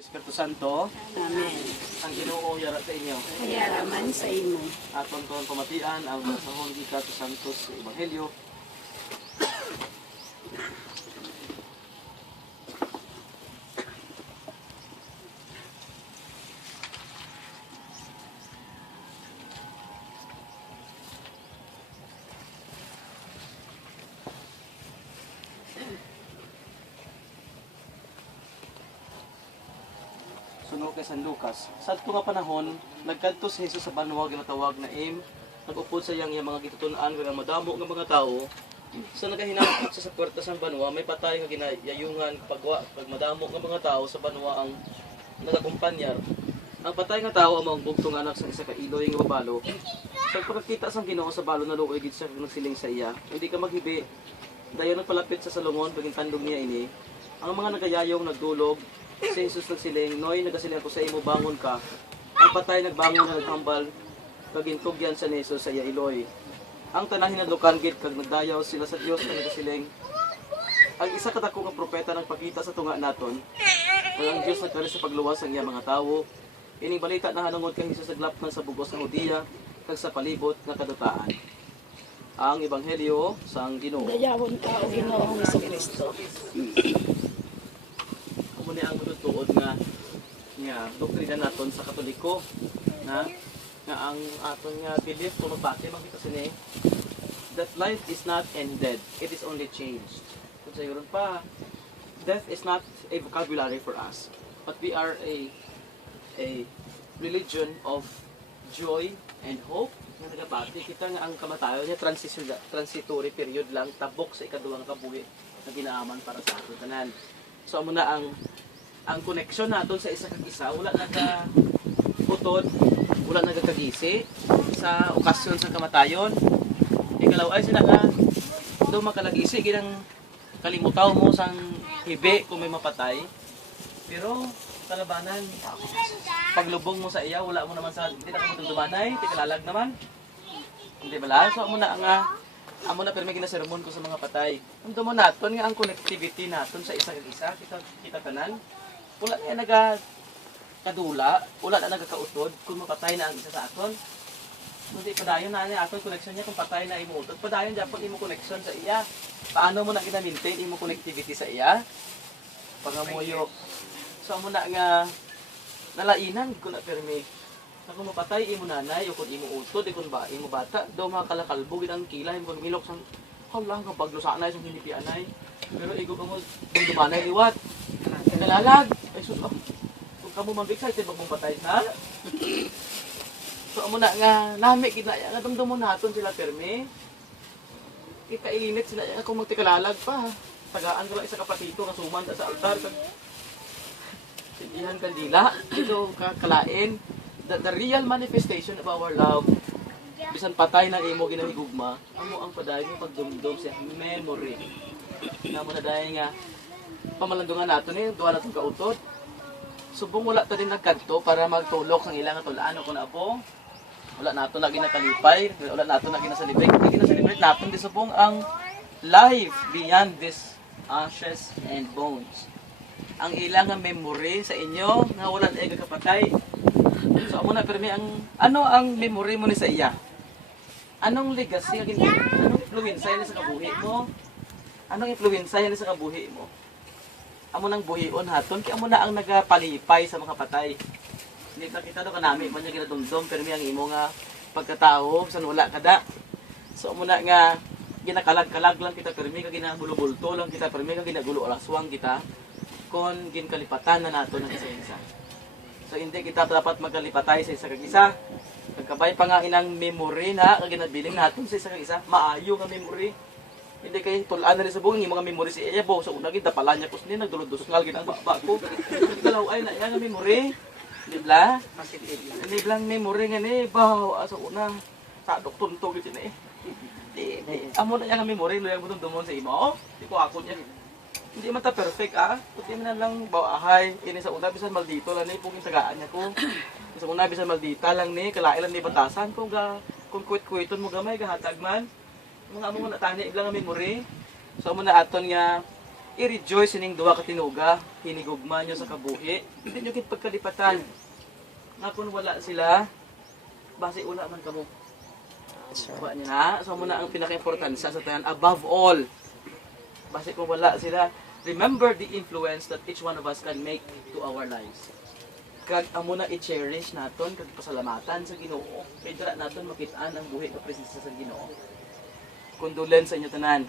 Espiritu Santo, Amen. ang Ginoo yara sa inyo. Kaya raman sa imo. Aton kon pamatian ang masahon gikan sa Santos sa Ebanghelyo. Suno kay San Lucas. Sa ato nga panahon, nagkadto si Jesus sa banwa ginatawag na nag-upod sa iyang mga gitutunan nga madamo nga mga tao. So nagahinangkot sa puwerta sa banwa, may patay nga ginayayungan pagwa pag madamo nga mga tao sa banwa ang nagakumpanyar. Ang patay nga tao ang mga bugtong anak sa isa ka iloy nga babalo. Sa pagkakita sang Ginoo sa balo na luoy gid siya nagsiling sa iya. Hindi ka maghibi. Dayon nagpalapit sa Salomon paging tandog niya ini. Ang mga nagayayong nagdulog si Jesus nagsiling, Noy, nagasiling ako sa imo, bangon ka. Ang patay nagbangon na naghambal, kagintugyan sa ni Jesus sa iya iloy. Ang tanahin na lukan gid kag nagdayaw sila sa Dios nga nagasiling. Ang isa kadako nga propeta nagpakita sa tunga naton, kag ang Dios nagkari sa pagluwas ang iya mga tawo. Ining balita na hanungod kang Jesus naglapnan sa bugos ng Hudiya kag sa palibot nga kadutaan. Ang Ebanghelyo sang Ginoo. Dayawon ka o Ginoong Kristo. Muna ang tutuod nga doktrina naton sa Katoliko na ang aton nga belief kung magbase makita sini that life is not ended, it is only changed. Kung sayuron pa, death is not a vocabulary for us, but we are a religion of joy and hope nga nagabati kita nga ang kamatayon niya transitory period lang, tabok sa ikaduhang kabuhi na ginaaman para sa aton tanan. So amo na ang connection naton sa isa kag isa, wala nagaputod, wala nagakagisi sa okasyon sa kamatayon. Ikalaw ay sila nga do makalagisi ginang kalimutaw mo sang hibi kung may mapatay. Pero kalabanan paglubong mo sa iya, wala mo naman sa hindi na ka dumanay, tikalalag naman. Hindi bala? So amo na nga amo na permi ginasermon ko sa mga patay. Ando mo naton nga ang connectivity naton sa isa kag isa, kita tanan. Wala na kadula, wala na nagakautod kung mapatay na ang isa sa aton. Hindi padayon na niya aton connection niya kung patay na imo utod. Padayon dapat imo connection sa iya. Paano mo na gina-maintain imo connectivity sa iya? Pangamuyo. So amo na nga nalainan ko na permi. Kung mapatay imo nanay o kung imo utod, kung ba imo bata, daw makalakalbo gid ang kilay mo ngilok sang hala nga paglusa na sang hinipi anay. Pero igo ka mo dumanay liwat. Nalalag. Ay sus. Kung kamo man excited pag mong patay na. So amo na nga nami gid na nga dumdumon naton sila permi. Kita init sila kung magtikalalag pa. Tagaan ko lang isa ka patito nga suman sa altar kag sindihan kandila. Ito kakalain. The real manifestation of our love, bisan patay na imo ginahigugma, amo ang padayon mo pagdumdum sa memory. Namo na dahil nga pamalandungan nato ni duwa naton kautod. Subong wala ta din nagkadto para magtulok ang ilang tulaan o kun apo. Wala nato lagi nakalipay, wala nato lagi nasalibrate. Lagi nasalibrate naton di subong ang life beyond this ashes and bones. Ang ilang memory sa inyo nga wala na kapatay. So amo na permi ano ang memory mo ni sa iya? Anong legacy anong influensya ni sa kabuhi mo? Anong influensya ni sa kabuhi mo? Amo nang buhion haton kay amo na ang nagapalipay sa mga patay. Hindi na kita do kanami man niya ginadumdum permi ang imo nga pagkatao san wala kada. So amo na nga ginakalag-kalag lang kita permi kag ginabulubulto lang kita permi kag ginagulo alaswang kita kon ginkalipatan na nato ng isa-isa. So hindi kita dapat magkalipatay sa isa kag isa. Kagkabay pa nga inang memory na kag ginabiling naton sa isa kag isa, maayo nga memory. Hindi kay tulan na rin sa buong mga memory si iya bo sa una gid dapalan niya kus ni nagdulod-dusngal gid ang baba ko. Kalaw ay na iya nga memory. Di bla? Hindi blang memory nga ni baw sa una sa doktunto gid ni. Amo na iya nga memory lo yang dumon sa imo. Di ko ako niya. Hindi man ta perfect Kuti man lang bawahay. Ini sa una bisan maldito lang ni puging tagaan niya ko. Sa una bisan maldita lang ni kalain lang ni batasan kung kuit-kuiton mo gamay gahatag man. Mga amo na tani iblang nga memory. So amo na aton nga I-rejoice ining duwa ka tinuga, hinigugma nyo sa kabuhi. Hindi nyo kit pagkalipatan. Nga kung wala sila, base wala man kamo. Wa niyo na, so muna ang pinaka-importansya sa tanan above all. Base kung wala sila, remember the influence that each one of us can make to our lives. Kag amo na i-cherish naton kag pasalamatan sa Ginoo. Kay dira naton makitaan ang buhi nga presensya sa Ginoo. Condolence sa inyo tanan.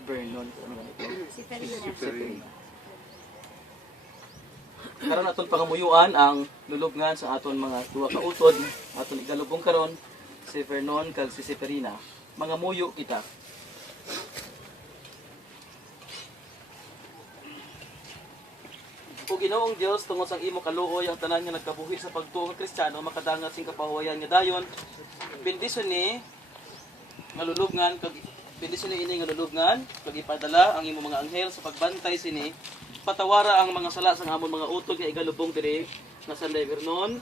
Vernon, ano ganito? Si Perina. Karon aton pangamuyuan ang lulubngan sa aton mga duwa ka utod, aton igalubong karon si Vernon kag si Perina. Mga muyo kita. O Ginoong Dios tungod sa imo kaluoy ang tanan nga nagkabuhi sa pagtuo nga Kristiyano makadangat sing kapahuwayan nga dayon. Bendisyon ni ngalulubngan kag bendisyon ni ini ngalulubngan kag ipadala ang imo mga anghel sa pagbantay sini patawara ang mga sala sa amon mga utod nga igalubong diri nga Sanday Vernon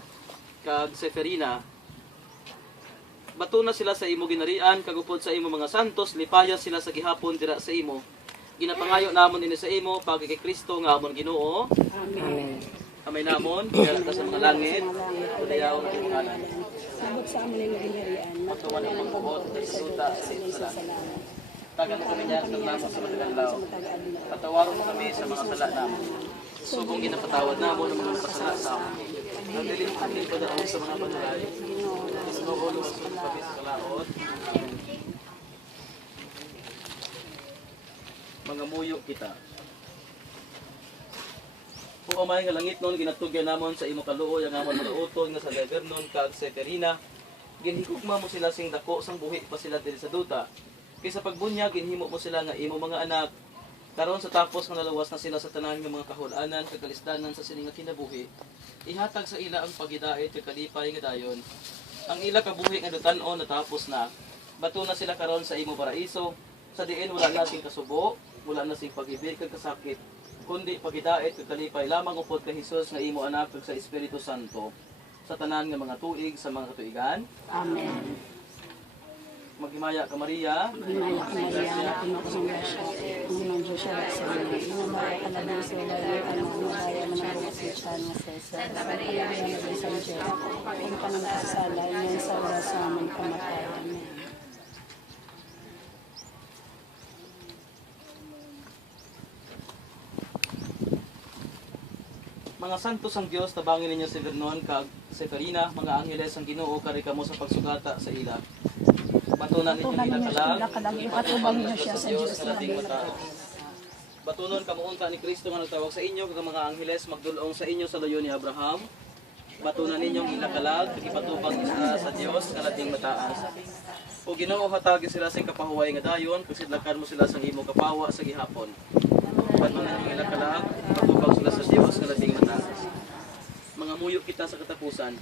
kag Seferina. Batuna sila sa imo ginarian kag upod sa imo mga santos lipayas sila sa gihapon dira sa imo. Ginapangayo namon ini sa imo pagi kay Kristo nga amon Ginoo. Amen. Amay namon kaya sa mga langit padayaw ang pangalan. Sabot sa amin ang ginarian, Patuwan ang pagbuot sa sa suta sa sa salamat. tagan kami niya sa namo sa matagal law. Patawaron mo kami sa mga sala namon. Subong ginapatawad namon ang mga pasala sa amon. Nagdilim kami padayon sa mga banal. Ginoo luwas kami sa kalaot. Mga muyo kita. Kung amay nga langit nun, ginatugyan namon sa imo kaluoy ang amon mga utod nga sa Vernon kag Seferina. Ginhigugma mo sila sing dako sang buhi pa sila diri sa duta. Kaysa pagbunyag ginhimo mo sila nga imo mga anak. Karon sa tapos nga nalawas na sila sa tanan nga mga kahul-anan kag kalisdanan sa sini nga kinabuhi. Ihatag sa ila ang pagidait kag kalipay nga dayon. Ang ila kabuhi nga dutan-on natapos na. Bato na sila karon sa imo paraiso. Sa diin wala na sing kasubo, wala na sing pag-ibig kag kasakit, kundi pagidait kag kalipay lamang upod kay Hesus nga imo anak kag sa Espiritu Santo sa tanan nga mga tuig sa mga katuigan. Amen. Maghimaya ka Maria. Himaya ka Maria, pinukusong siya, Panginoon Diyos siya sa iyo. Himaya ka na din sa ilalim, himaya na ng mga Kristiyan nga Cesar. Santa Maria, na din sa Diyos. Kung ka nang kasala, ngayon sa oras sa aming kamatay. Amen. Mga santos ang Dios, tabangin ninyo si Vernon kag Seferina, mga angeles ang Ginoo kari kamo sa pagsugata sa ila. Batunan ninyo ila kalag, ipatubang niyo siya sa Diyos na lating matao. Batunon kamuunta ni Kristo nga nagtawag sa inyo kag mga angeles magdulong sa inyo sa layo ni Abraham. Batunan ninyong ila kalag, kag ipatubang isa sa Dios nga lating mataas. O Ginoo hatagi sila sa kapahuway nga dayon, kag sidlakan mo sila sa imo kapawa sa gihapon. Batunan ninyong ila kalag, ipatubang sila sa Dios nga lating mataas. Mga muyo kita sa katapusan.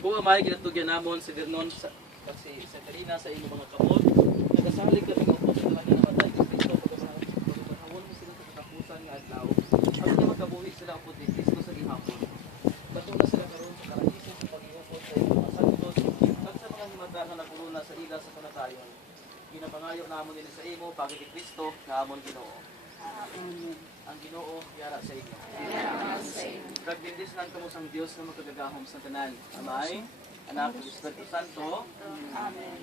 Kung amay ginatugyan namon si Vernon sa si Seferina sa imo mga kamot, nagasalig kami ng upos sa mga namatay kay Kristo pagkabahawon mo sila sa katapusan nga adlaw. Ang mga magkabuhi sila upod ni Kristo sa gihapon. Batuna sila karon sa karamihan sa pag-iupod sa imo mga santos at sa mga himata nga naguluna sa ila sa kamatayon. Ginapangayo namon nila sa imo pagi ni Kristo nga amon Ginoo. Ang Ginoo yara sa inyo. Kag bendis lang kamo sang Dios nga magkagagahom sa tanan. Amay, Anak ng Espiritu Santo. Amen.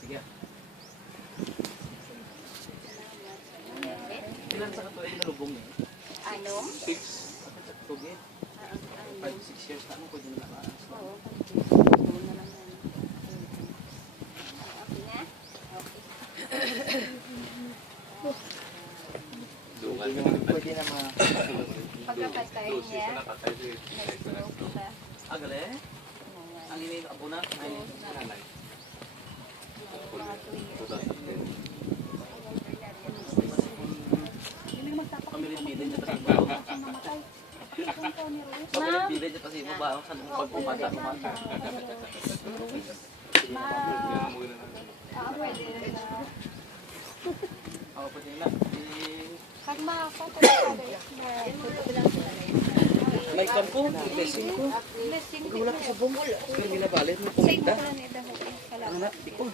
Sige. Ilan sa katuig na lubong niya? Ano? 6. Tugi? 5-6 years na mo ko din naman. Oo. Okay na? Okay. Pwede na mga... Pagkapatay niya, nag-stroke siya. Agale? Ang email abo na? Ay, nanay. Mga 2 years. Pamilipidin niya kasi mo. Pamilipidin niya kasi mo ba? Saan mo pag-umata mo? Pwede rin na. Ako pwede na. Pag makakatulog na May kan ko, blessing ko. Wala ka sa bungol. Pero ginabalit mo kumita. Anak, di ko.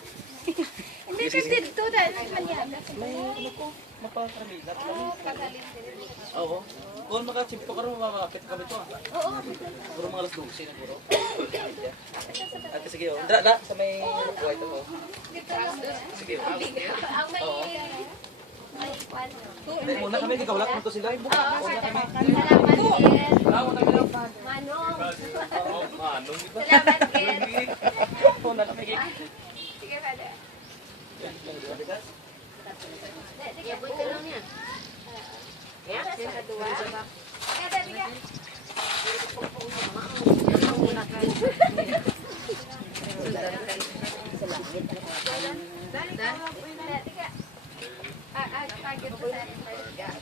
hindi kasi dito dahil manyada. May ano ko, mapakamilat kami. Pagaling din. Oo. Kung makachimpo ka rin, mamakapit kami to. Oo. Puro mga alas 12 na puro. At sige, oh. Da, sa may white ako. Dito lang. Sige, oh. Ang may kwan. Hindi, muna kami, gigawlak mo to sila. Oo, Muna kami. salamat din. Muna kami. Manong. Oo, manong, di ba? Salamat din. Muna kami. Sige, Father. Sige, boy ka lang niya. Kaya, sa dua. Kaya, dali ka. Dali ka. Dali ka. Target ko sa first gas.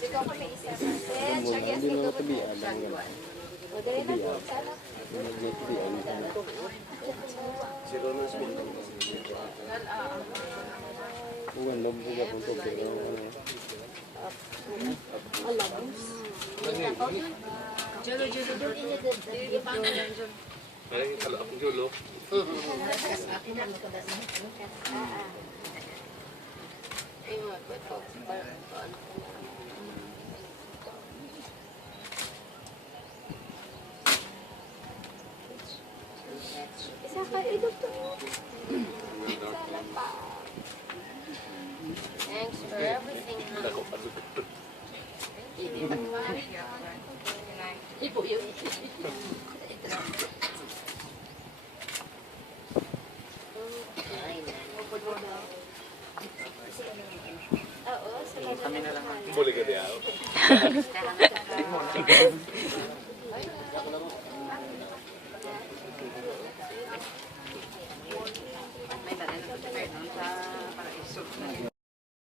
Dito ako may isa. Sige, sige ko mo. O, dali na po. Sana. Ay, kalau aku dulu. Isa ka, doktor. Thanks for everything. Aku pasuk. Ibu yun. Oo, salamat. Kami na lang. Boleh ke dia? Salamat.